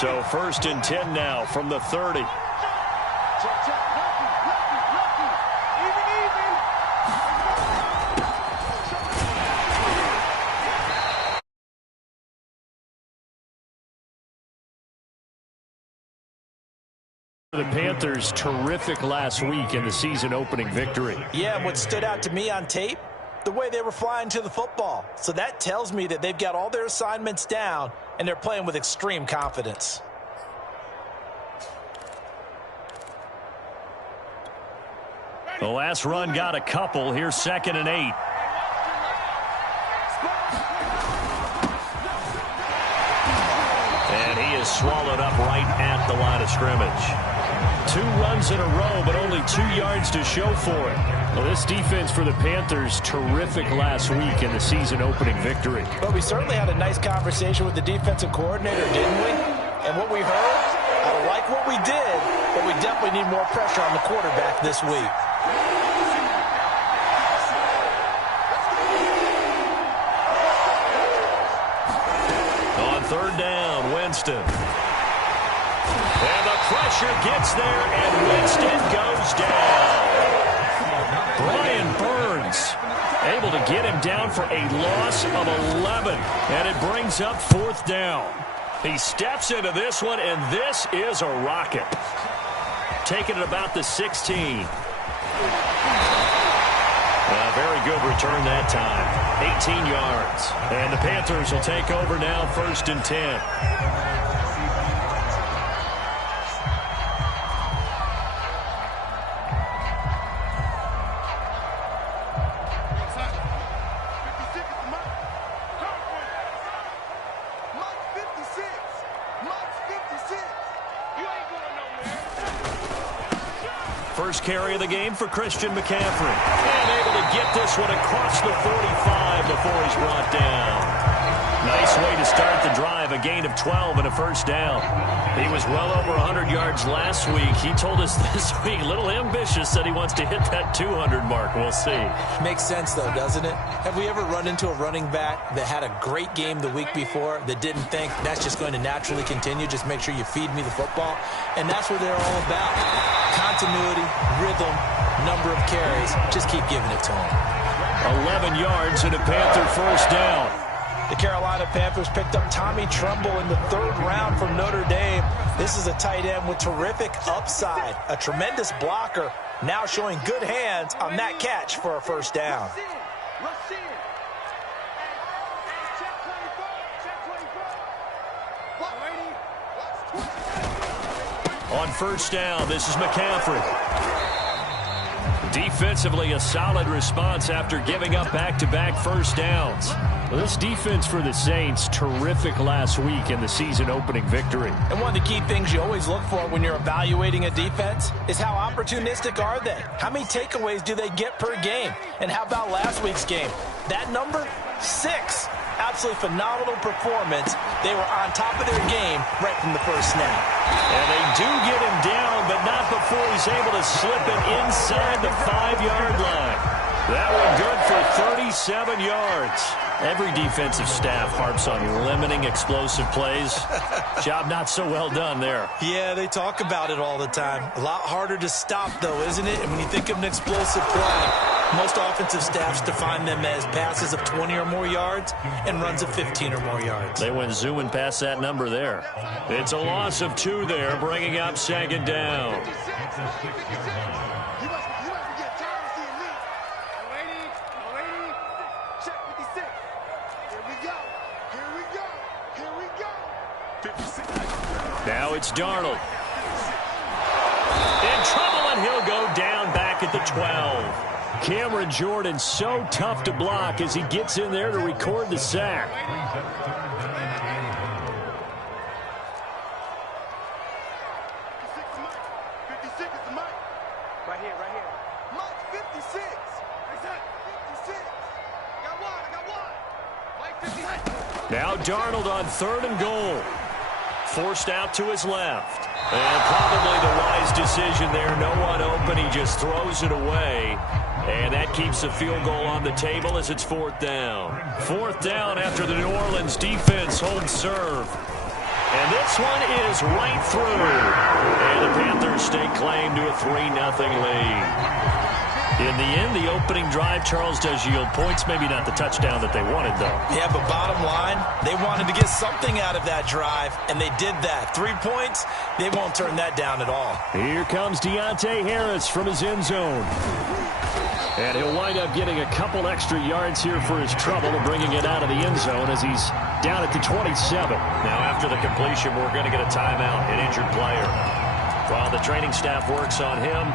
So 1st and 10 now from the 30. The Panthers terrific last week in the season opening victory. Yeah, what stood out to me on tape, the way they were flying to the football. So that tells me that they've got all their assignments down and they're playing with extreme confidence. The last run got a couple. Here's 2nd and 8. And he is swallowed up right at the line of scrimmage. 2 runs in a row, but only 2 yards to show for it. Well, this defense for the Panthers, terrific last week in the season opening victory. But we certainly had a nice conversation with the defensive coordinator, didn't we? And what we heard, I like what we did, but we definitely need more pressure on the quarterback this week. On 3rd down, Winston. And the pressure gets there, and Winston goes down. Brian Burns able to get him down for a loss of 11. And it brings up 4th down. He steps into this one, and this is a rocket. Taking it about the 16. A very good return that time. 18 yards. And the Panthers will take over now, 1st and 10. First carry of the game for Christian McCaffrey. And able to get this one across the 45 before he's brought down. Nice way to start the drive. A gain of 12 and a 1st down. He was well over 100 yards last week. He told us this week, a little ambitious, that he wants to hit that 200 mark. We'll see. Makes sense, though, doesn't it? Have we ever run into a running back that had a great game the week before that didn't think that's just going to naturally continue? Just make sure you feed me the football. And that's what they're all about. Continuity, rhythm, number of carries. Just keep giving it to them. 11 yards and a Panther 1st down. The Carolina Panthers picked up Tommy Tremble in the 3rd round from Notre Dame. This is a tight end with terrific upside. A tremendous blocker, now showing good hands on that catch for a 1st down. On 1st down, this is McCaffrey. Defensively, a solid response after giving up back-to-back 1st downs. Well, this defense for the Saints, terrific last week in the season opening victory. And one of the key things you always look for when you're evaluating a defense is how opportunistic are they? How many takeaways do they get per game? And how about last week's game? That number, 6. Absolutely phenomenal performance. They were on top of their game right from the first snap. And they do get him down, but not before he's able to slip it inside the 5-yard line. That one good for 37 yards. Every defensive staff harps on limiting explosive plays. Job not so well done there. Yeah, they talk about it all the time. A lot harder to stop, though, isn't it? And when you think of an explosive play, most offensive staffs define them as passes of 20 or more yards and runs of 15 or more yards. They went zooming past that number there. It's a loss of 2 there, bringing up 2nd down. Now it's Darnold. In trouble, and he'll go down back at the 12. Cameron Jordan so tough to block as he gets in there to record the sack. Right here. Mike 56. Now Darnold on 3rd and goal. Forced out to his left. And probably the wise decision there. No one open. He just throws it away. And that keeps the field goal on the table as it's 4th down. 4th down after the New Orleans defense holds serve. And this one is right through. And the Panthers stake claim to a 3-0 lead. In the end, the opening drive, Charles, does yield points. Maybe not the touchdown that they wanted, though. Yeah, but bottom line, they wanted to get something out of that drive, and they did that. 3 points, they won't turn that down at all. Here comes Deontay Harris from his end zone. And he'll wind up getting a couple extra yards here for his trouble and bringing it out of the end zone as he's down at the 27. Now, after the completion, we're going to get a timeout, an injured player. While the training staff works on him,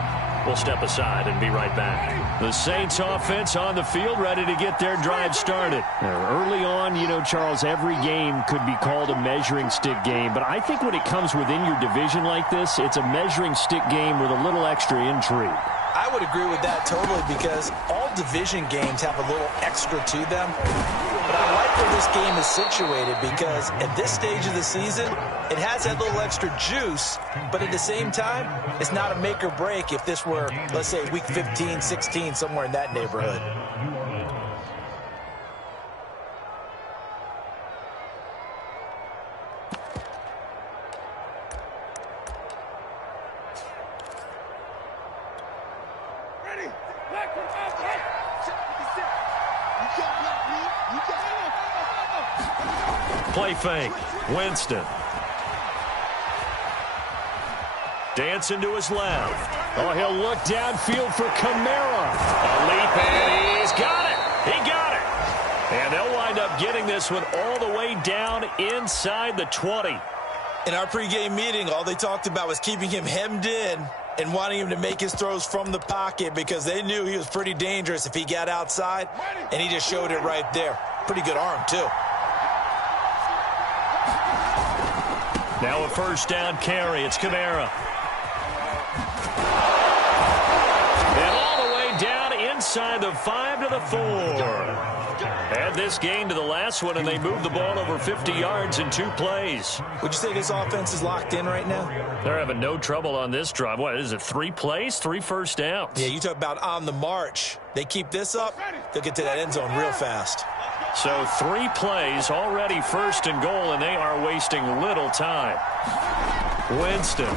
we'll step aside and be right back. The Saints offense on the field, ready to get their drive started. Early on, you know, Charles, every game could be called a measuring stick game. But I think when it comes within your division like this, it's a measuring stick game with a little extra intrigue. I would agree with that totally because all division games have a little extra to them. But I like where this game is situated because at this stage of the season, it has that little extra juice, but at the same time, it's not a make or break if this were, let's say, week 15, 16, somewhere in that neighborhood. Play fake. Winston. Dancing to his left. Oh, he'll look downfield for Kamara. A leap, and he's got it. He got it. And they'll wind up getting this one all the way down inside the 20. In our pregame meeting, all they talked about was keeping him hemmed in and wanting him to make his throws from the pocket because they knew he was pretty dangerous if he got outside, and he just showed it right there. Pretty good arm, too. Now a first down carry. It's Kamara. And all the way down inside the 5 to the 4. Add this game to the last one, and they moved the ball over 50 yards in 2 plays. Would you say this offense is locked in right now? They're having no trouble on this drive. What is it, 3 plays, 3 first downs? Yeah, you talk about on the march. They keep this up, they'll get to that end zone real fast. So 3 plays, already first and goal, and they are wasting little time. Winston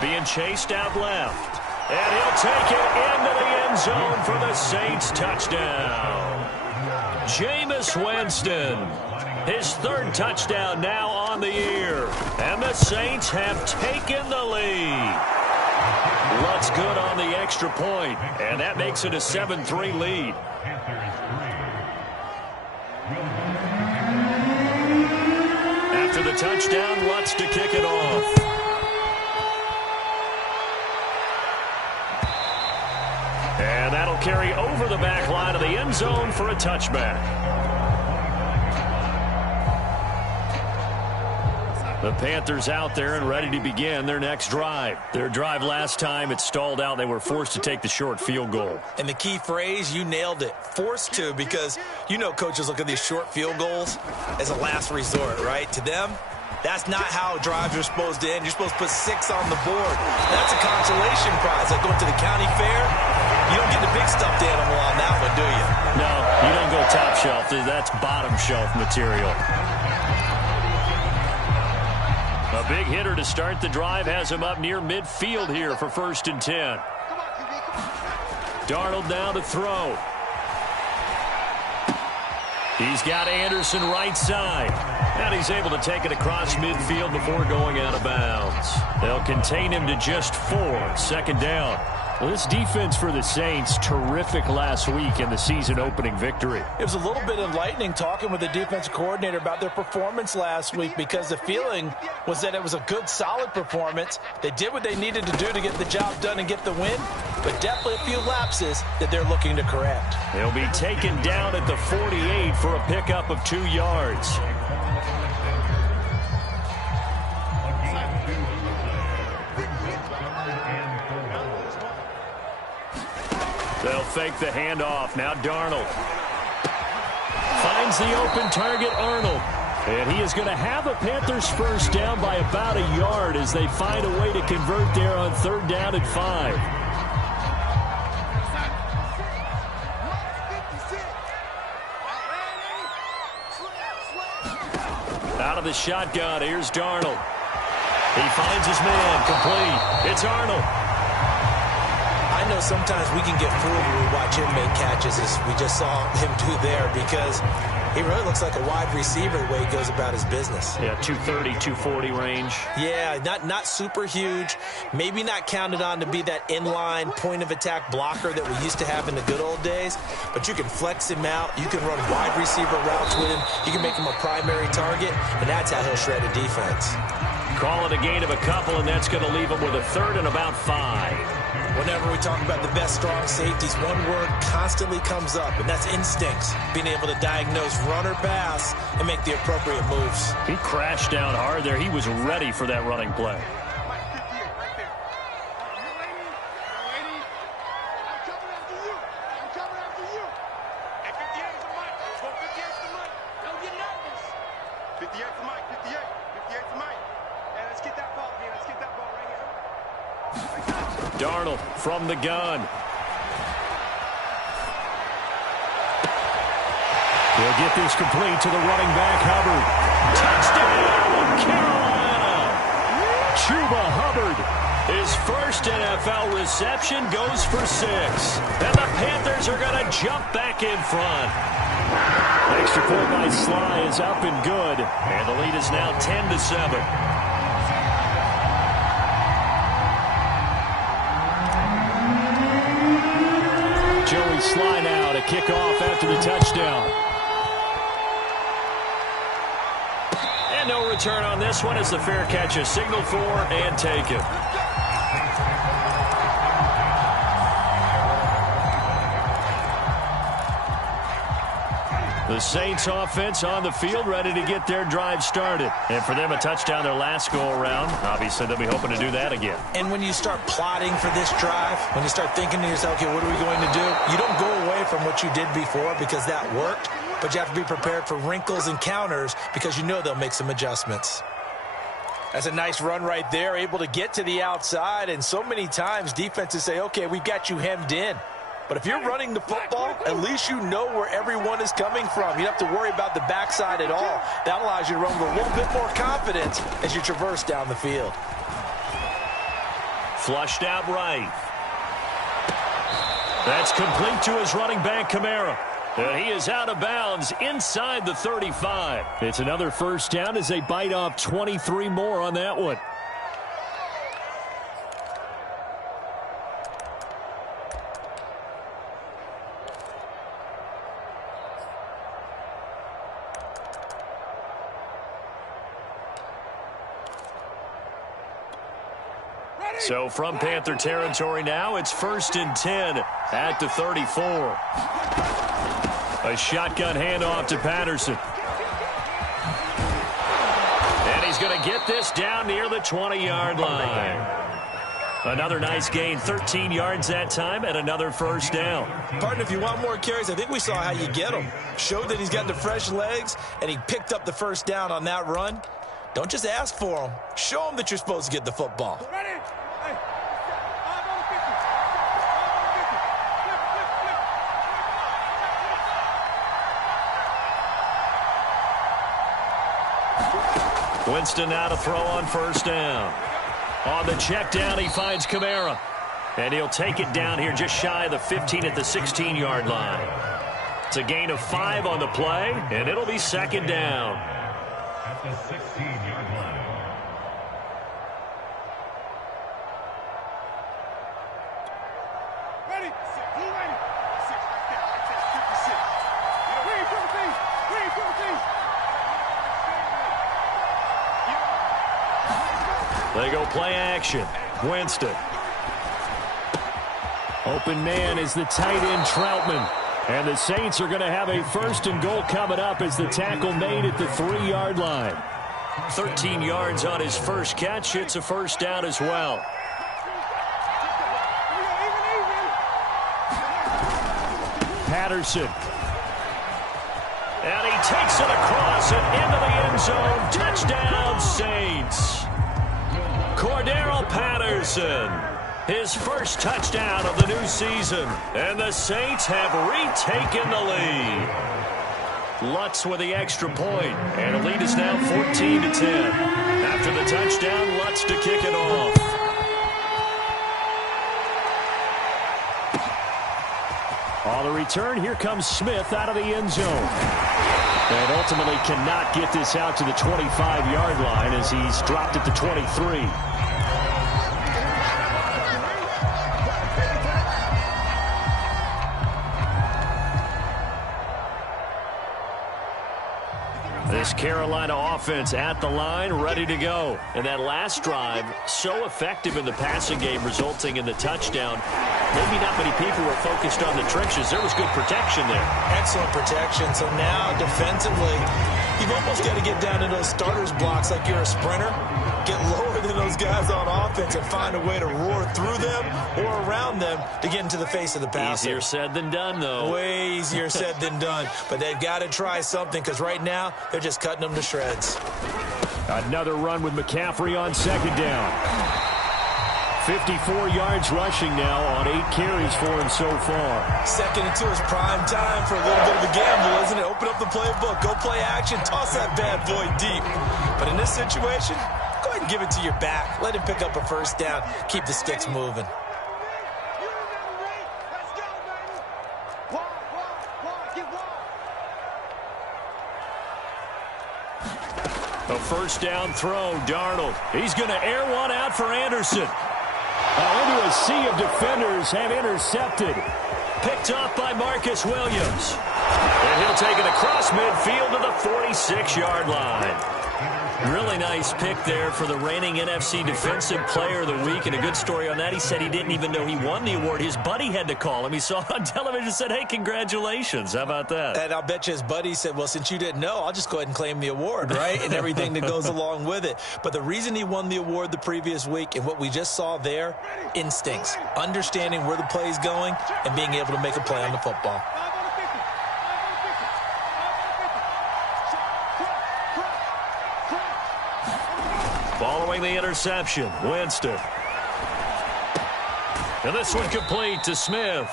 being chased out left. And he'll take it into the end zone for the Saints touchdown. Jameis Winston, his 3rd touchdown now on the year. And the Saints have taken the lead. Lutz good on the extra point, and that makes it a 7-3 lead. After the touchdown, Lutz to kick it off. And that'll carry over the back line of the end zone for a touchback. The Panthers out there and ready to begin their next drive. Their drive last time, it stalled out. They were forced to take the short field goal. And the key phrase, you nailed it. Forced to, because you know coaches look at these short field goals as a last resort, right? To them, that's not how drives are supposed to end. You're supposed to put 6 on the board. That's a consolation prize. Like going to the county fair, you don't get the big stuffed animal on that one, do you? No, you don't go top shelf. That's bottom shelf material. A big hitter to start the drive has him up near midfield here for 1st and 10. Darnold now to throw. He's got Anderson right side. And he's able to take it across midfield before going out of bounds. They'll contain him to just 4. 2nd down. Well, this defense for the Saints, terrific last week in the season-opening victory. It was a little bit enlightening talking with the defensive coordinator about their performance last week because the feeling was that it was a good, solid performance. They did what they needed to do to get the job done and get the win, but definitely a few lapses that they're looking to correct. They'll be taken down at the 48 for a pickup of 2 yards. They'll fake the handoff. Now Darnold finds the open target, Arnold. And he is going to have a Panthers first down by about a yard as they find a way to convert there on 3rd down and 5. Out out of the shotgun. Here's Darnold. He finds his man, complete. It's Arnold. I know sometimes we can get fooled when we watch him make catches, as we just saw him do there, because he really looks like a wide receiver the way he goes about his business. Yeah, 230, 240 range. Yeah, not super huge. Maybe not counted on to be that inline point-of-attack blocker that we used to have in the good old days, but you can flex him out. You can run wide receiver routes with him. You can make him a primary target, and that's how he'll shred a defense. Call it a gain of a couple, and that's going to leave him with a third and about 5. Whenever we talk about the best strong safeties, one word constantly comes up, and that's instincts. Being able to diagnose run or pass and make the appropriate moves. He crashed down hard there. He was ready for that running play. Darnold from the gun. He'll get this complete to the running back, Hubbard. Touchdown, Carolina! Chuba Hubbard. His first NFL reception goes for 6. And the Panthers are going to jump back in front. Extra point by Sly is up and good. And the lead is now 10-7. Joey Sly now to kick off after the touchdown. And no return on this one as the fair catch is signaled for and taken. The Saints offense on the field, ready to get their drive started. And for them, a touchdown their last go-around. Obviously, they'll be hoping to do that again. And when you start plotting for this drive, when you start thinking to yourself, okay, what are we going to do? You don't go away from what you did before because that worked, but you have to be prepared for wrinkles and counters because you know they'll make some adjustments. That's a nice run right there, able to get to the outside, and so many times defenses say, okay, we've got you hemmed in. But if you're running the football, at least you know where everyone is coming from. You don't have to worry about the backside at all. That allows you to run with a little bit more confidence as you traverse down the field. Flushed out right. That's complete to his running back, Kamara. And he is out of bounds inside the 35. It's another first down as they bite off 23 more on that one. So from Panther territory now, it's 1st and 10 at the 34. A shotgun handoff to Patterson. And he's going to get this down near the 20-yard line. Another nice gain, 13 yards that time, and another first down. Partner, if you want more carries, I think we saw how you get them. Showed that he's got the fresh legs, and he picked up the first down on that run. Don't just ask for them. Show them that you're supposed to get the football. Winston now to throw on first down. On the check down, he finds Kamara. And he'll take it down here just shy of the 15 at the 16-yard line. It's a gain of 5 on the play, and it'll be 2nd down. At the 16-yard line. They go play action. Winston. Open man is the tight end Troutman. And the Saints are going to have a 1st and goal coming up as the tackle made at the 3-yard line. 13 yards on his first catch. It's a first down as well. Patterson. And he takes it across and into the end zone. Touchdown, Saints. Cordero Patterson, his first touchdown of the new season, and the Saints have retaken the lead. Lutz with the extra point, and the lead is now 14-10. After the touchdown, Lutz to kick it off. On the return, here comes Smith out of the end zone. And ultimately cannot get this out to the 25-yard line as he's dropped at the 23. This Carolina offense at the line, ready to go. And that last drive, so effective in the passing game, resulting in the touchdown. Maybe not many people were focused on the trenches. There was good protection there. Excellent protection. So now, defensively, you've almost got to get down to those starters blocks like you're a sprinter. Get lower than those guys on offense and find a way to roar through them or around them to get into the face of the passer. Easier said than done, though. Way easier said than done. But they've got to try something because right now they're just cutting them to shreds. Another run with McCaffrey on second down. 54 yards rushing now on 8 carries for him so far. Second and 2 is prime time for a little bit of a gamble, isn't it? Open up the playbook, go play action, toss that bad boy deep. But in this situation, go ahead and give it to your back. Let him pick up a first down. Keep the sticks moving. A first down throw, Darnold. He's going to air one out for Anderson. Into a sea of defenders have intercepted. Picked off by Marcus Williams. And he'll take it across midfield to the 46-yard line. Really nice pick there for the reigning NFC Defensive Player of the Week. And a good story on that. He said he didn't even know he won the award. His buddy had to call him. He saw it on television and said, hey, congratulations. How about that? And I'll bet you his buddy said, well, since you didn't know, I'll just go ahead and claim the award, right? And everything that goes along with it. But the reason he won the award the previous week and what we just saw there, instincts. Understanding where the play is going and being able to make a play on the football. Following the interception, Winston. And this one complete to Smith.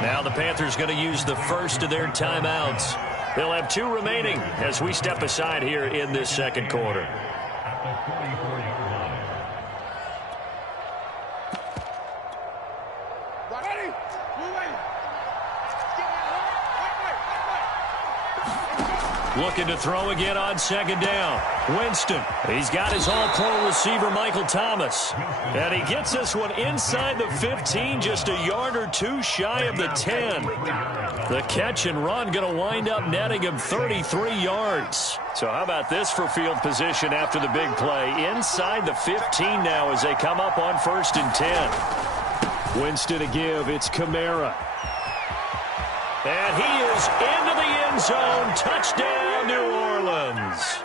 Now the Panthers going to use the first of their timeouts. They'll have 2 remaining as we step aside here in this second quarter. Looking to throw again on second down. Winston. He's got his all-pro receiver, Michael Thomas. And he gets this one inside the 15, just a yard or 2 shy of the 10. The catch and run going to wind up netting him 33 yards. So how about this for field position after the big play? Inside the 15 now as they come up on 1st and 10. Winston to give. It's Kamara. And he is into the end zone. Touchdown, New Orleans.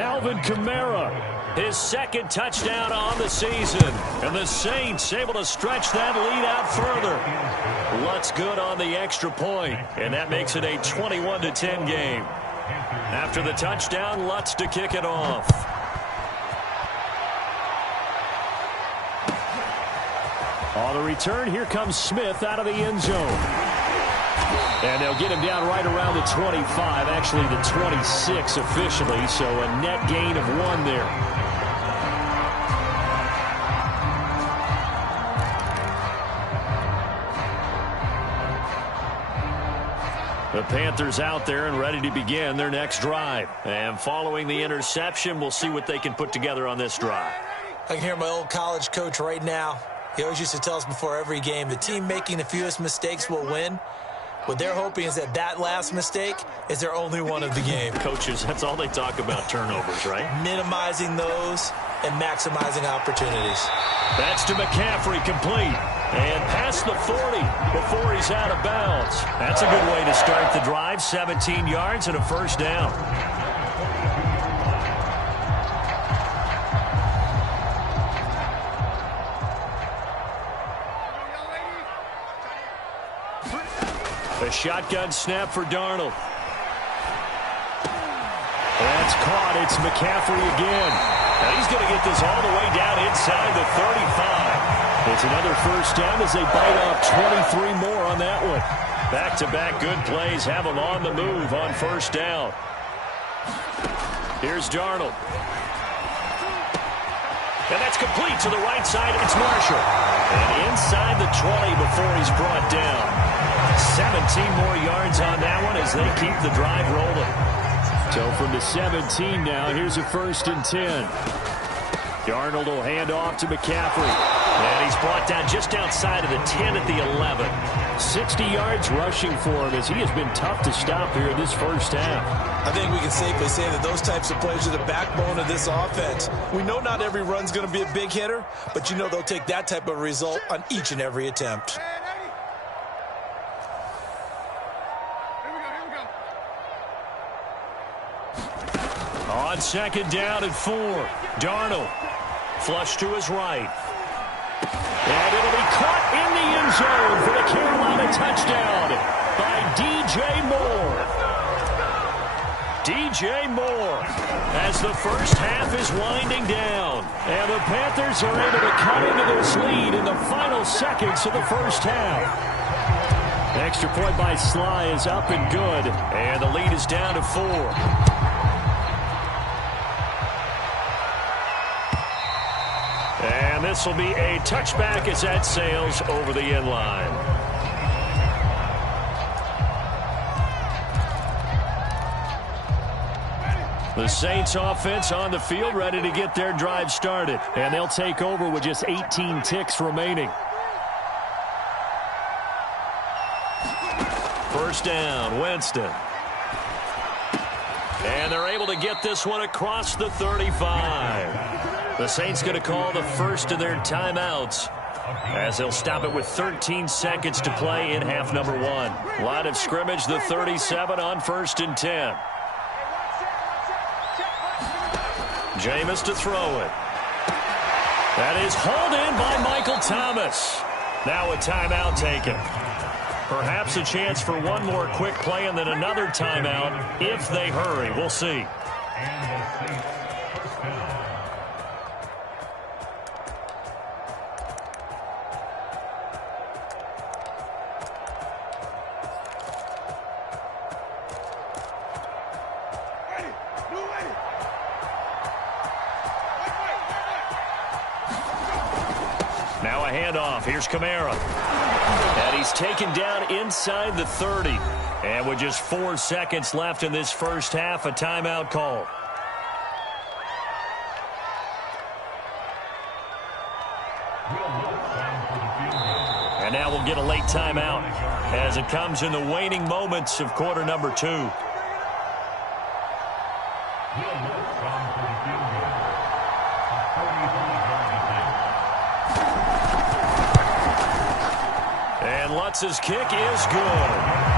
Alvin Kamara, his second touchdown on the season. And the Saints able to stretch that lead out further. Lutz good on the extra point, and that makes it a 21-10 game. After the touchdown, Lutz to kick it off. On the return, here comes Smith out of the end zone. And they'll get him down right around the 25, actually the 26 officially, so a net gain of 1 there. The Panthers out there and ready to begin their next drive. And following the interception, we'll see what they can put together on this drive. I can hear my old college coach right now. He always used to tell us before every game, the team making the fewest mistakes will win. What they're hoping is that that last mistake is their only one of the game. Coaches, that's all they talk about, turnovers, right? Minimizing those and maximizing opportunities. That's to McCaffrey, complete. And past the 40 before he's out of bounds. That's a good way to start the drive. 17 yards and a first down. A shotgun snap for Darnold. That's caught. It's McCaffrey again. And he's going to get this all the way down inside the 35. It's another first down as they bite off 23 more on that one. Back-to-back good plays have him on the move on first down. Here's Darnold. And that's complete to the right side. It's Marshall. And inside the 20 before he's brought down. 17 more yards on that one as they keep the drive rolling. So from the 17 now, here's a 1st and 10. Darnold will hand off to McCaffrey. And he's brought down just outside of the 10 at the 11. 60 yards rushing for him as he has been tough to stop here in this first half. I think we can safely say that those types of plays are the backbone of this offense. We know not every run's going to be a big hitter, but you know they'll take that type of result on each and every attempt. On 2nd down and 4, Darnold. Flush to his right. And it'll be caught in the end zone for the Carolina touchdown by DJ Moore. DJ Moore as the first half is winding down. And the Panthers are able to cut into this lead in the final seconds of the first half. Extra point by Sly is up and good. And the lead is down to 4. And this will be a touchback as that sails over the end line. The Saints offense on the field ready to get their drive started. And they'll take over with just 18 ticks remaining. First down, Winston. And they're able to get this one across the 35. The Saints going to call the first of their timeouts as they'll stop it with 13 seconds to play in half number 1. Line of scrimmage, the 37 on 1st and 10. Jameis to throw it. That is hauled in by Michael Thomas. Now a timeout taken. Perhaps a chance for one more quick play and then another timeout if they hurry. We'll see. Now a handoff. Here's Kamara. And he's taken down inside the 30. And with just 4 seconds left in this first half, a timeout call. And now we'll get a late timeout as it comes in the waning moments of quarter number 2. And Lutz's kick is good.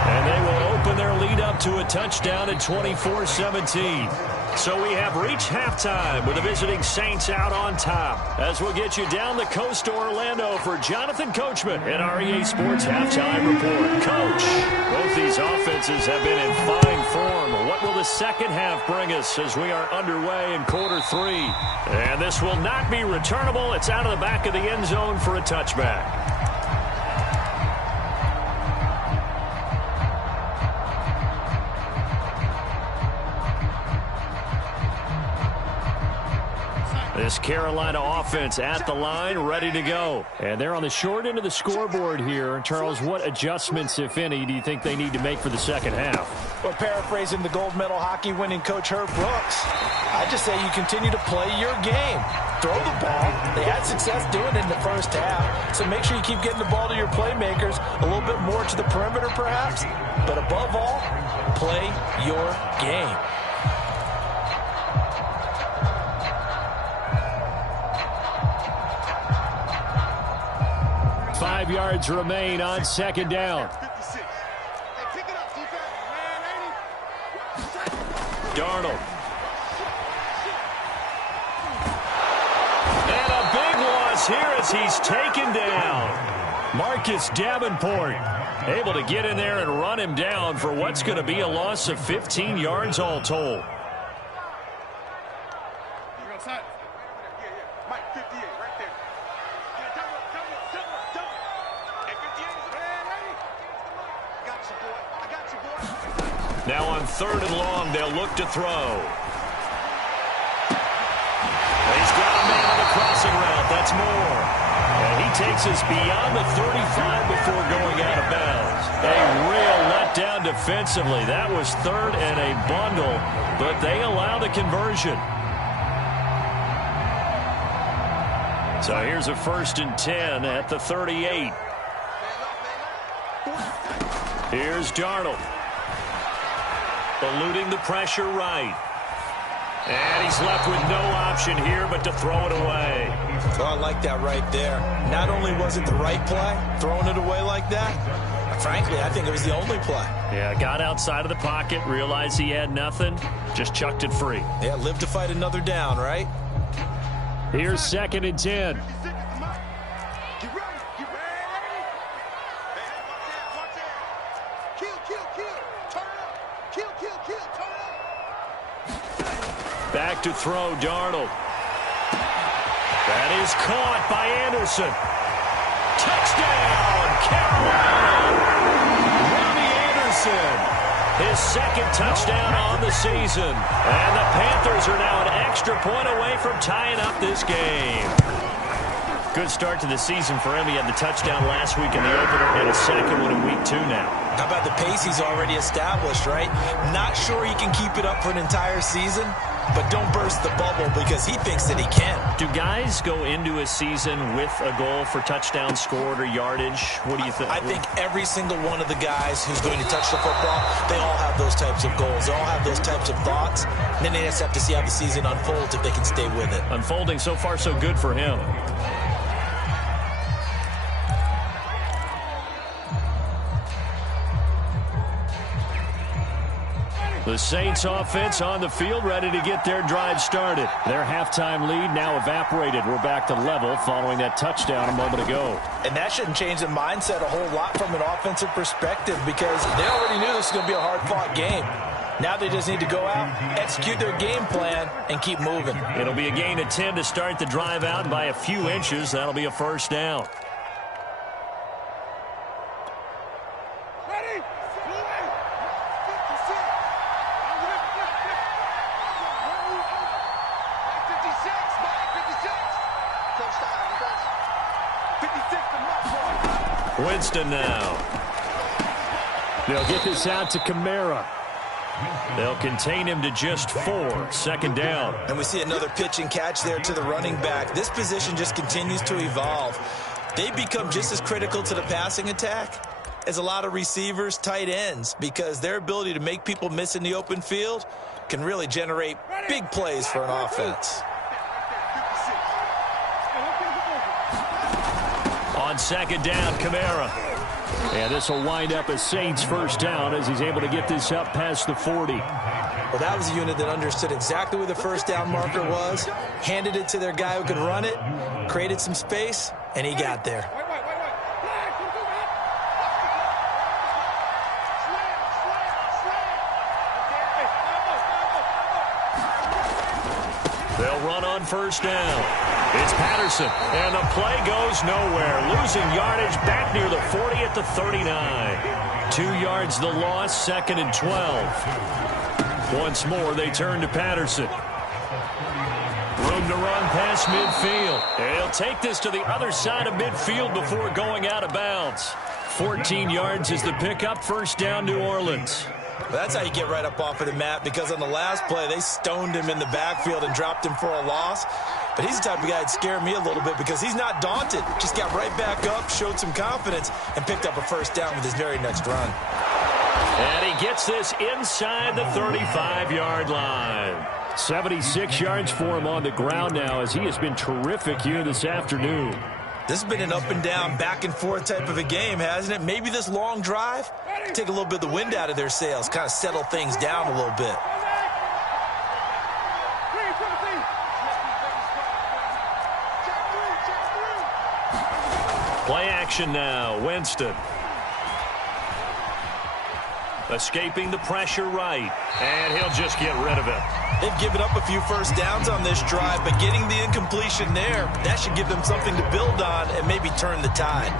And they will open their lead up to a touchdown at 24-17. So we have reached halftime with the visiting Saints out on top. As we'll get you down the coast to Orlando for Jonathan Coachman at our EA Sports Halftime Report. Coach, both these offenses have been in fine form. What will the second half bring us as we are underway in quarter 3? And this will not be returnable. It's out of the back of the end zone for a touchback. This Carolina offense at the line, ready to go. And they're on the short end of the scoreboard here. Charles, what adjustments, if any, do you think they need to make for the second half? Well, paraphrasing the gold medal hockey winning coach Herb Brooks, I just say you continue to play your game. Throw the ball. They had success doing it in the first half. So make sure you keep getting the ball to your playmakers, a little bit more to the perimeter perhaps. But above all, play your game. 5 yards remain on second down. Darnold. And a big loss here as he's taken down. Marcus Davenport able to get in there and run him down for what's going to be a loss of 15 yards all told. Now on 3rd and long, they'll look to throw. He's got a man on the crossing route. That's Moore. And he takes us beyond the 35 before going out of bounds. A real letdown defensively. That was 3rd and a bundle, but they allow the conversion. So here's a 1st and 10 at the 38. Here's Darnold. Eluding the pressure right. And he's left with no option here but to throw it away. Oh, I like that right there. Not only was it the right play, throwing it away like that, frankly, I think it was the only play. Yeah, got outside of the pocket, realized he had nothing, just chucked it free. Yeah, live to fight another down, right? Here's 2nd and 10. Back to throw, Darnold. That is caught by Anderson. Touchdown, Carolina! Robbie Anderson, his 2nd touchdown on the season. And the Panthers are now an extra point away from tying up this game. Good start to the season for him. He had the touchdown last week in the opener and a 2nd one in week 2 now. How about the pace he's already established, right? Not sure he can keep it up for an entire season, but don't burst the bubble because he thinks that he can. Do guys go into a season with a goal for touchdowns scored or yardage? What do you think? I think every single one of the guys who's going to touch the football, they all have those types of goals. They all have those types of thoughts. And then they just have to see how the season unfolds if they can stay with it. Unfolding so far so good for him. The Saints offense on the field, ready to get their drive started. Their halftime lead now evaporated. We're back to level following that touchdown a moment ago. And that shouldn't change the mindset a whole lot from an offensive perspective because they already knew this was going to be a hard-fought game. Now they just need to go out, execute their game plan, and keep moving. It'll be a gain of 10 to start the drive out, and by a few inches, that'll be a 1st down. Winston now. They'll get this out to Kamara. They'll contain him to just 4. 2nd down. And we see another pitch and catch there to the running back. This position just continues to evolve. They become just as critical to the passing attack as a lot of receivers, tight ends, because their ability to make people miss in the open field can really generate big plays for an offense. On 2nd down, Kamara. And this will wind up a Saints 1st down as he's able to get this up past the 40. Well, that was a unit that understood exactly where the 1st down marker was, handed it to their guy who could run it, created some space, and he got there. They'll run on 1st down. It's Patterson, and the play goes nowhere. Losing yardage back near the 40 at the 39. 2 yards the loss, 2nd and 12. Once more, they turn to Patterson. Room to run past midfield. He'll take this to the other side of midfield before going out of bounds. 14 yards is the pickup, 1st down, New Orleans. That's how you get right up off of the mat, because on the last play, they stoned him in the backfield and dropped him for a loss. But he's the type of guy that scared me a little bit because he's not daunted. Just got right back up, showed some confidence, and picked up a 1st down with his very next run. And he gets this inside the 35-yard line. 76 yards for him on the ground now as he has been terrific here this afternoon. This has been an up-and-down, back-and-forth type of a game, hasn't it? Maybe this long drive, take a little bit of the wind out of their sails, kind of settle things down a little bit. Play action now, Winston. Escaping the pressure right, and he'll just get rid of it. They've given up a few 1st downs on this drive, but getting the incompletion there, that should give them something to build on and maybe turn the tide.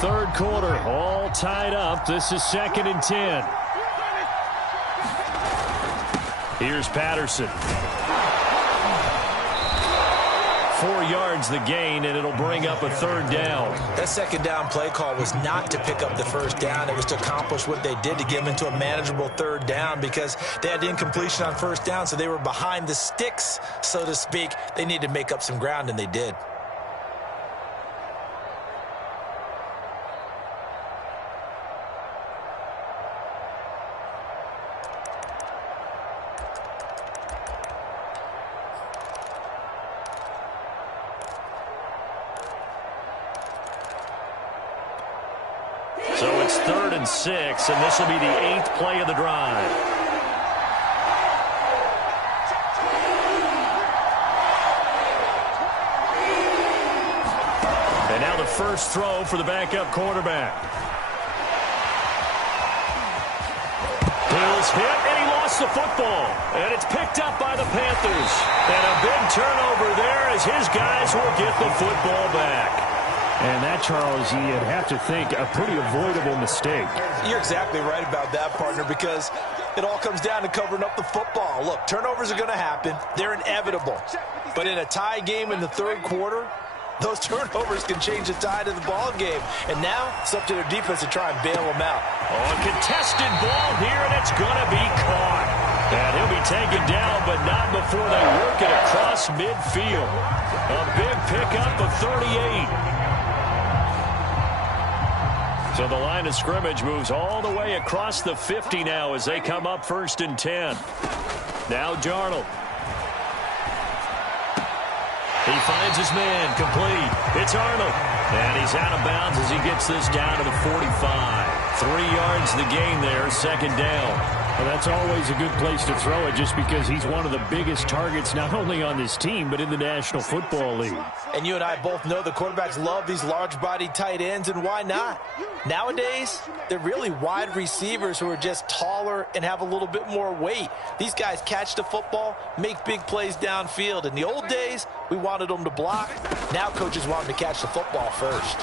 third quarter, all tied up. This is 2nd and 10. Here's Patterson. 4 yards the gain, and it'll bring up a 3rd down. That 2nd down play call was not to pick up the 1st down. It was to accomplish what they did to get them into a manageable 3rd down because they had incompletion on 1st down, so they were behind the sticks, so to speak. They needed to make up some ground, and they did. So it's 3rd and 6, and this will be the 8th play of the drive. And now the first throw for the backup quarterback. Hill's hit, and he lost the football. And it's picked up by the Panthers. And a big turnover there as his guys will get the football back. And that, Charles, you'd have to think a pretty avoidable mistake. You're exactly right about that, partner, because it all comes down to covering up the football. Look, turnovers are going to happen. They're inevitable. But in a tie game in the 3rd quarter, those turnovers can change the tide of the ball game. And now it's up to their defense to try and bail them out. Oh, a contested ball here, and it's going to be caught. And he'll be taken down, but not before they work it across midfield. A big pickup of 38. So the line of scrimmage moves all the way across the 50 now as they come up 1st and 10. Now Darnold. He finds his man, complete. It's Arnold. And he's out of bounds as he gets this down to the 45. 3 yards the gain there, 2nd down. Well, that's always a good place to throw it just because he's one of the biggest targets not only on this team but in the National Football League. And you and I both know the quarterbacks love these large-bodied tight ends, and why not? Nowadays, they're really wide receivers who are just taller and have a little bit more weight. These guys catch the football, make big plays downfield. In the old days, we wanted them to block. Now coaches want them to catch the football first.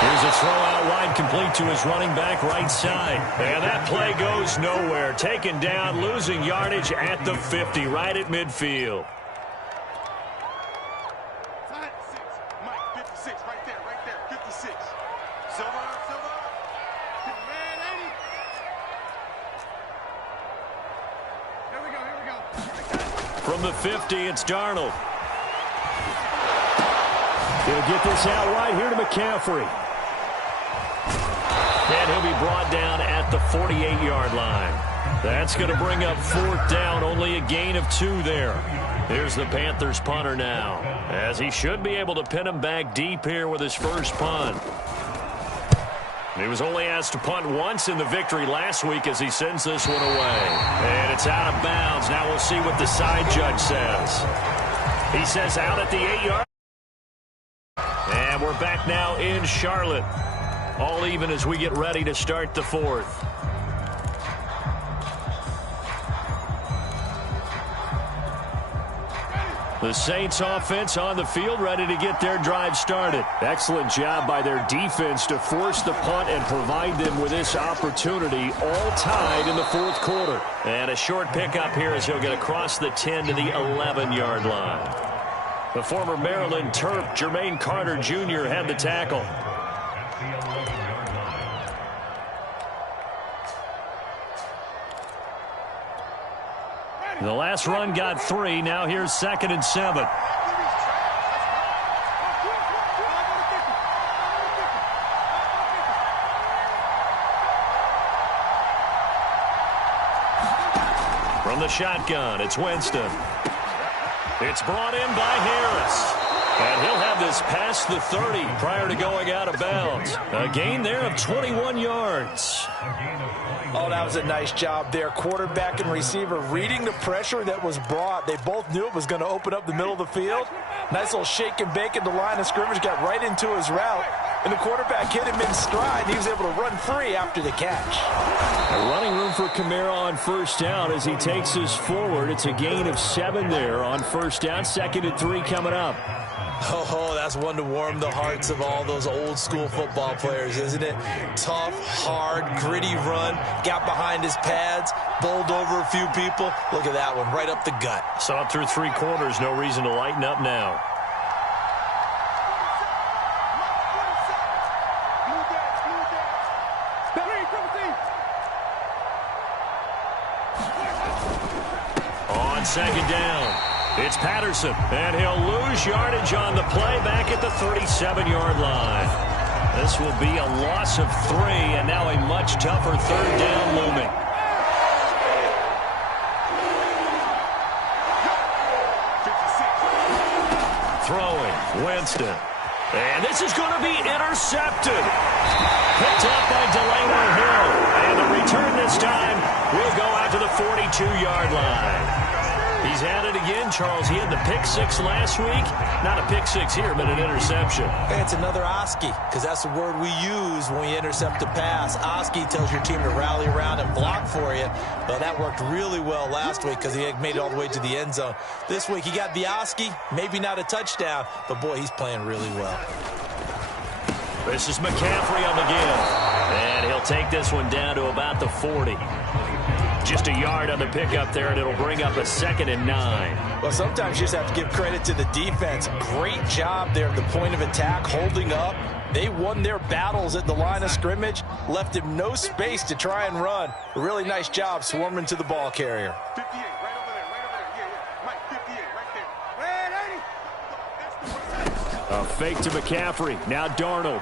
Here's a throw out wide, complete to his running back right side. And that play goes nowhere. Taken down, losing yardage at the 50, right at midfield. From the 50, it's Darnold. He'll get this out right here to McCaffrey. And he'll be brought down at the 48-yard line. That's going to bring up 4th down, only a gain of 2 there. Here's the Panthers punter now, as he should be able to pin him back deep here with his first punt. He was only asked to punt once in the victory last week as he sends this one away. And it's out of bounds. Now we'll see what the side judge says. He says out at the 8-yard. And we're back now in Charlotte. All even as we get ready to start the 4th. The Saints offense on the field, ready to get their drive started. Excellent job by their defense to force the punt and provide them with this opportunity, all tied in the 4th quarter. And a short pickup here as he'll get across the 10 to the 11-yard line. The former Maryland Terp, Jermaine Carter Jr., had the tackle. The last run got 3. Now here's 2nd and 7. From the shotgun, it's Winston. It's brought in by Harris. And he'll have this past the 30 prior to going out of bounds. A gain there of 21 yards. Oh, that was a nice job there. Quarterback and receiver reading the pressure that was brought. They both knew it was going to open up the middle of the field. Nice little shake and bake at the line of scrimmage. Got right into his route. And the quarterback hit him in stride. And he was able to run free after the catch. A running room for Kamara on 1st down as he takes us forward. It's a gain of 7 there on 1st down. 2nd and 3 coming up. Oh, that's one to warm the hearts of all those old school football players, isn't it? Tough, hard, gritty run, got behind his pads, bowled over a few people. Look at that one, right up the gut. Saw it through 3 quarters, no reason to lighten up now. On second down, it's Patterson, and he'll lose yardage on the play back at the 37-yard line. This will be a loss of 3, and now a much tougher third down looming. Throwing, Winston. And this is going to be intercepted. Picked up by Delano Hill. And the return this time will go out to the 42-yard line. He's had it again, Charles. He had the pick 6 last week. Not a pick 6 here, but an interception. Hey, it's another Oski, because that's the word we use when we intercept a pass. Oski tells your team to rally around and block for you. Well, that worked really well last week because he made it all the way to the end zone. This week, he got the Oski, maybe not a touchdown, but, boy, he's playing really well. This is McCaffrey on the give. And he'll take this one down to about the 40. Just a yard on the pickup there, and it'll bring up a 2nd and 9. Well, sometimes you just have to give credit to the defense. Great job there at the point of attack, holding up. They won their battles at the line of scrimmage, left him no space to try and run. A really nice job swarming to the ball carrier. 58, right over there, right over there. Yeah, Mike, 58, right there. A fake to McCaffrey. Now Darnold.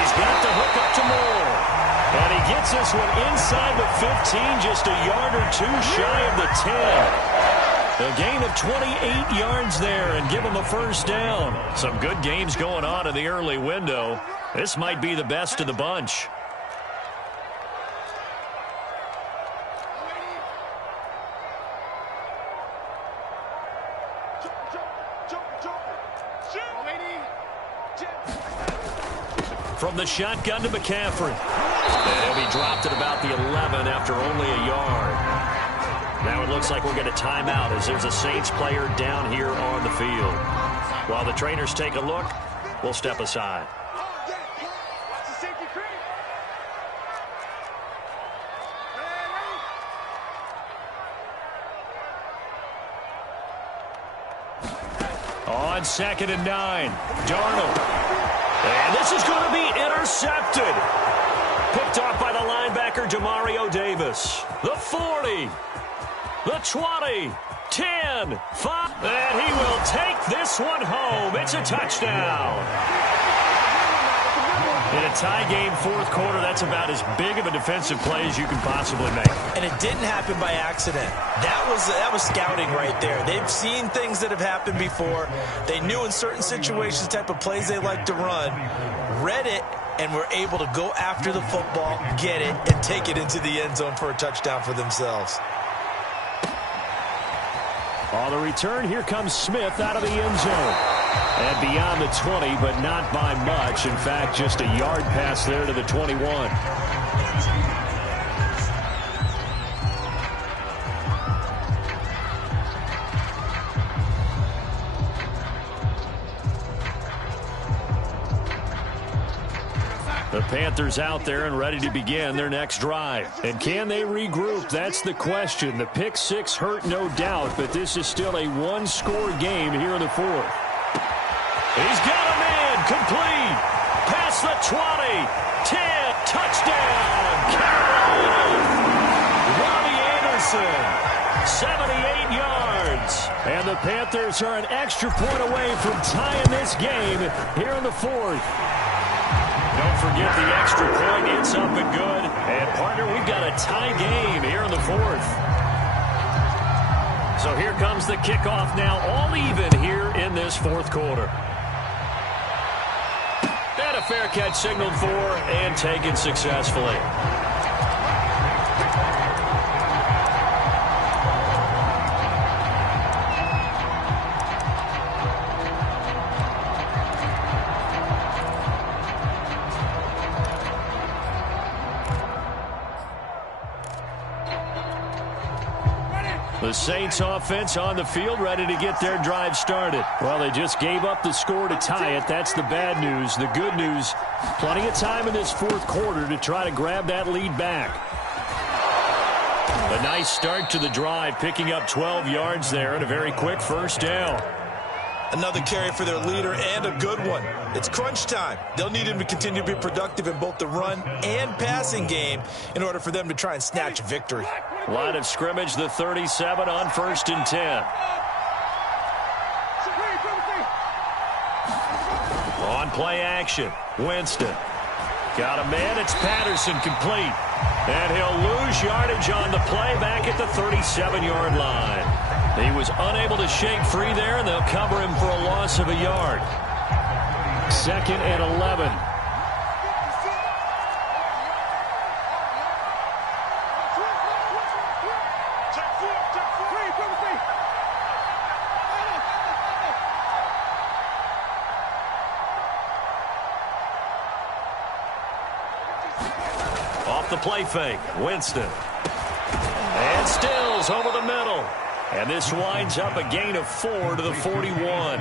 He's got the hook up to Moore. And he gets this one inside the 15, just a yard or 2 shy of the 10. A gain of 28 yards there and give him a first down. Some good games going on in the early window. This might be the best of the bunch. From the shotgun to McCaffrey. And he'll be dropped at about the 11 after only a yard. Now it looks like we'll get a timeout as there's a Saints player down here on the field. While the trainers take a look, we'll step aside. On 2nd and 9, Darnold. And this is going to be intercepted. Picked off by the linebacker, Demario Davis. The 40, the 20, 10, 5. And he will take this one home. It's a touchdown. In a tie game, 4th quarter, that's about as big of a defensive play as you can possibly make. And it didn't happen by accident. That was scouting right there. They've seen things that have happened before. They knew in certain situations the type of plays they like to run, read it, and were able to go after the football, get it, and take it into the end zone for a touchdown for themselves. On the return, here comes Smith out of the end zone. And beyond the 20, but not by much. In fact, just a yard pass there to the 21. The Panthers out there and ready to begin their next drive. And can they regroup? That's the question. The pick 6 hurt, no doubt, but this is still a 1-score game here in the 4th. He's got a man, complete, past the 20, 10, touchdown, Carolina. Robbie Anderson, 78 yards. And the Panthers are an extra point away from tying this game here in the 4th. Don't forget the extra point, it's up and good. And, partner, we've got a tie game here in the 4th. So here comes the kickoff now, all even here in this 4th quarter. And a fair catch signaled for and taken successfully. The The Saints offense on the field, ready to get their drive started. Well, they just gave up the score to tie it. That's the bad news. The good news, plenty of time in this fourth quarter to try to grab that lead back. A nice start to the drive, picking up 12 yards there and a very quick first down. Another carry for their leader and a good one. It's crunch time. They'll need him to continue to be productive in both the run and passing game in order for them to try and snatch victory. Line of scrimmage, the 37 on 1st and 10. On play action, Winston. Got a man, it's Patterson, complete. And he'll lose yardage on the play back at the 37-yard line. He was unable to shake free there, and they'll cover him for a loss of a yard. 2nd and 11. Off the play fake, Winston. And Stills over the middle. And this winds up a gain of 4 to the 41.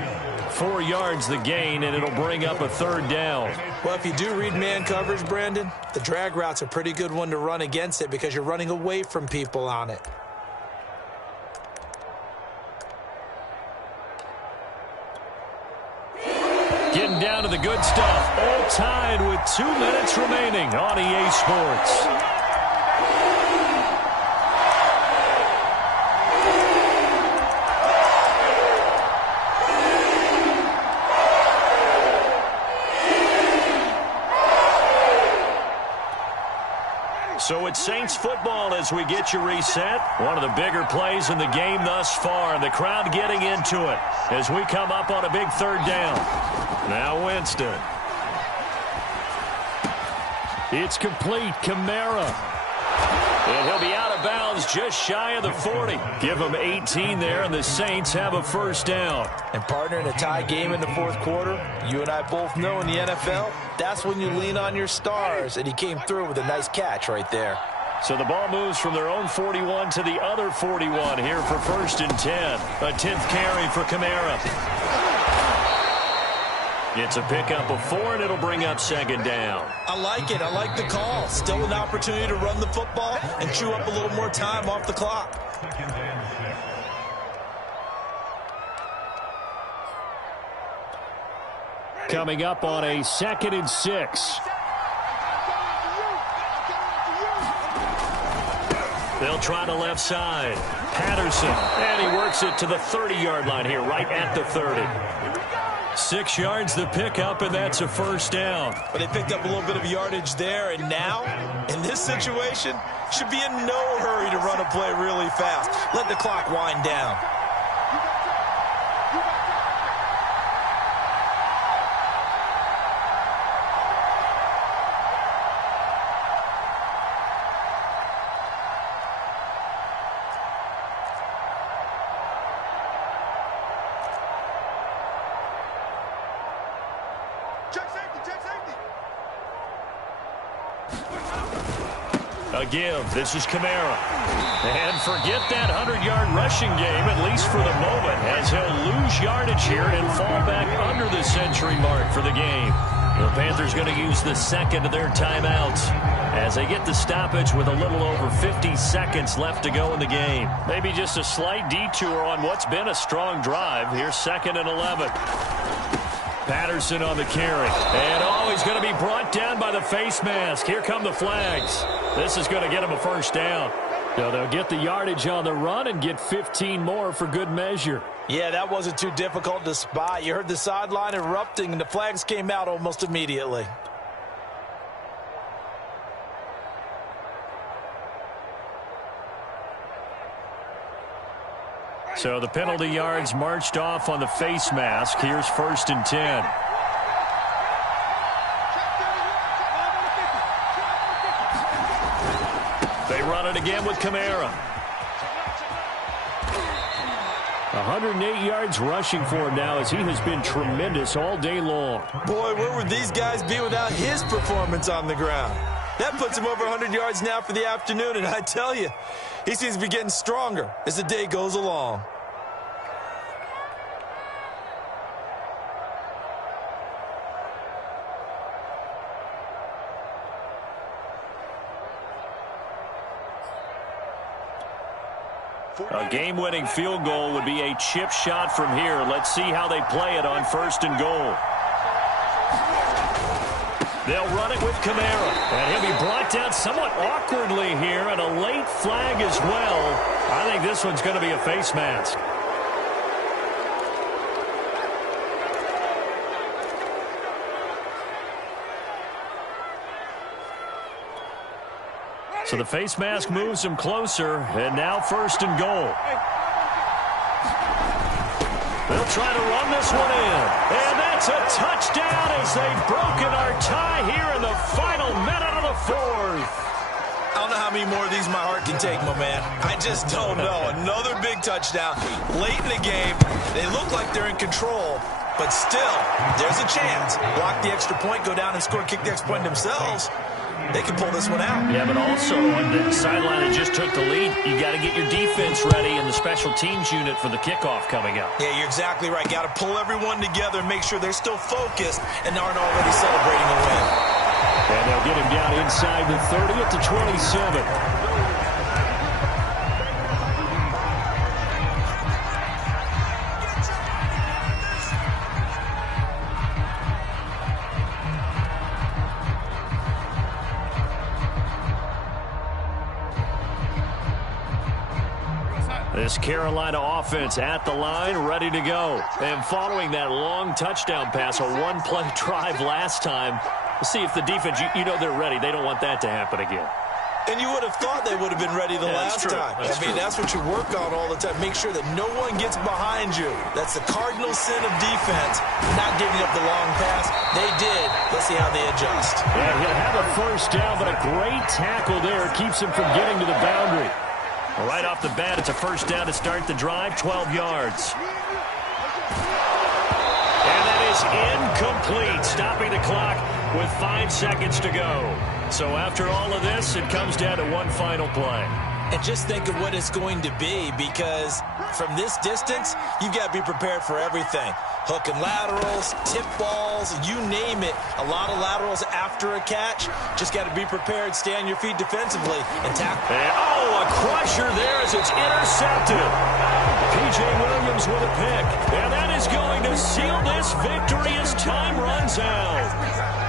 4 yards the gain, and it'll bring up a 3rd down. Well, if you do read man coverage, Brandon, the drag route's a pretty good one to run against it because you're running away from people on it. Getting down to the good stuff. All tied with 2 minutes remaining on EA Sports. So it's Saints football as we get you reset. One of the bigger plays in the game thus far, and the crowd getting into it as we come up on a big 3rd down. Now Winston. It's complete. Kamara. And he'll be out of bounds just shy of the 40. Give him 18 there, and the Saints have a 1st down. And partner, in a tie game in the 4th quarter, you and I both know in the NFL, that's when you lean on your stars, and he came through with a nice catch right there. So the ball moves from their own 41 to the other 41 here for 1st and 10. A 10th carry for Kamara. It's a pickup of 4, and it'll bring up 2nd down. I like it. I like the call. Still an opportunity to run the football and chew up a little more time off the clock. Coming up on a 2nd and 6. They'll try the left side. Patterson, and he works it to the 30-yard line here, right at the 30. 6 yards the pickup, and that's a 1st down. But they picked up a little bit of yardage there, and now, in this situation, should be in no hurry to run a play really fast. Let the clock wind down. A give. This is Kamara. And forget that 100-yard rushing game, at least for the moment, as he'll lose yardage here and fall back under the century mark for the game. The Panthers going to use the 2nd of their timeouts as they get the stoppage with a little over 50 seconds left to go in the game. Maybe just a slight detour on what's been a strong drive. Here's 2nd and 11. Patterson on the carry. And he's going to be brought down by the face mask. Here come the flags. This is going to get him a 1st down. So they'll get the yardage on the run and get 15 more for good measure. Yeah, that wasn't too difficult to spot. You heard the sideline erupting, and the flags came out almost immediately. So the penalty yards marched off on the face mask. Here's 1st and 10. They run it again with Kamara. 108 yards rushing for him now, as he has been tremendous all day long. Boy, where would these guys be without his performance on the ground? That puts him over 100 yards now for the afternoon, and I tell you, he seems to be getting stronger as the day goes along. A game-winning field goal would be a chip shot from here. Let's see how they play it on 1st and goal. They'll run it with Kamara, and he'll be brought down somewhat awkwardly here, and a late flag as well. I think this one's going to be a face mask. So the face mask moves him closer, and now 1st and goal. They'll try to run this one in, and that's a touchdown as they've broken our tie here in the final minute of the 4th. I don't know how many more of these my heart can take, my man. I just don't know. Another big touchdown late in the game. They look like they're in control, but still, there's a chance. Block the extra point, go down and score, kick the extra point themselves. They can pull this one out. Yeah, but also on the sideline that just took the lead, you got to get your defense ready and the special teams unit for the kickoff coming up. Yeah, you're exactly right. Got to pull everyone together and make sure they're still focused and aren't already celebrating a win. And they'll get him down inside the 30 at the 27. This Carolina offense at the line, ready to go. And following that long touchdown pass, a one-play drive last time, we'll see if the defense, you know they're ready. They don't want that to happen again. And you would have thought they would have been ready the last time. That's what you work on all the time. Make sure that no one gets behind you. That's the cardinal sin of defense, not giving up the long pass. They did. Let's see how they adjust. Yeah, he'll have a 1st down, but a great tackle there keeps him from getting to the boundary. Right off the bat, it's a 1st down to start the drive, 12 yards. And that is incomplete, stopping the clock with 5 seconds to go. So after all of this, it comes down to one final play. And just think of what it's going to be, because from this distance, you've got to be prepared for everything. Hook and laterals, tip balls, you name it. A lot of laterals after a catch. Just got to be prepared, stay on your feet defensively, and tackle. And, a crusher there as it's intercepted. P.J. Williams with a pick. And that is going to seal this victory as time runs out.